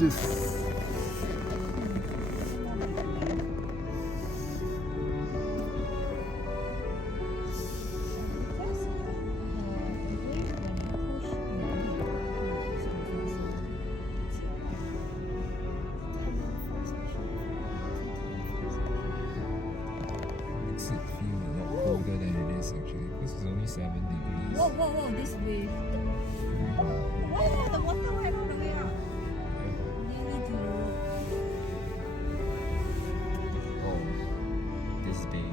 Aberystwyth. Makes it feel a lot colder than it is actually, because it's only 7 degrees. Whoa, this way. Why the water went all the way up? Nearly to... Oh, this big.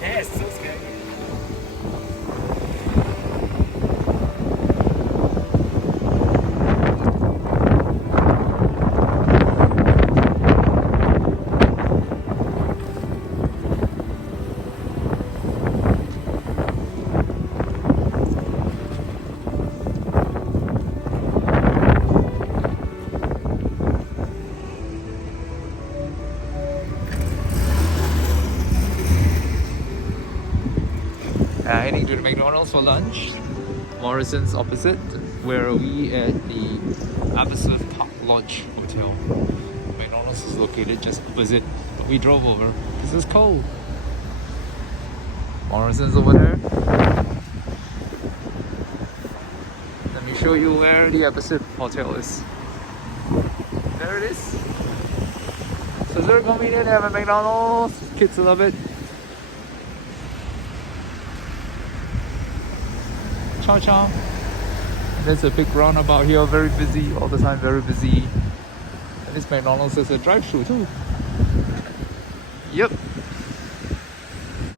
Yes, so scary. Heading to the McDonald's for lunch. Morrison's opposite. Where are we? At the Aberystwyth Park Lodge Hotel. McDonald's is located just opposite, but we drove over. This is cold. Morrison's over there. Let me show you where the Aberystwyth Hotel is. There it is. So it's very convenient to have a McDonald's. Kids love it. Ciao ciao. There's a big roundabout here, very busy, all the time very busy. And this McDonald's is a drive-thru too. Yep.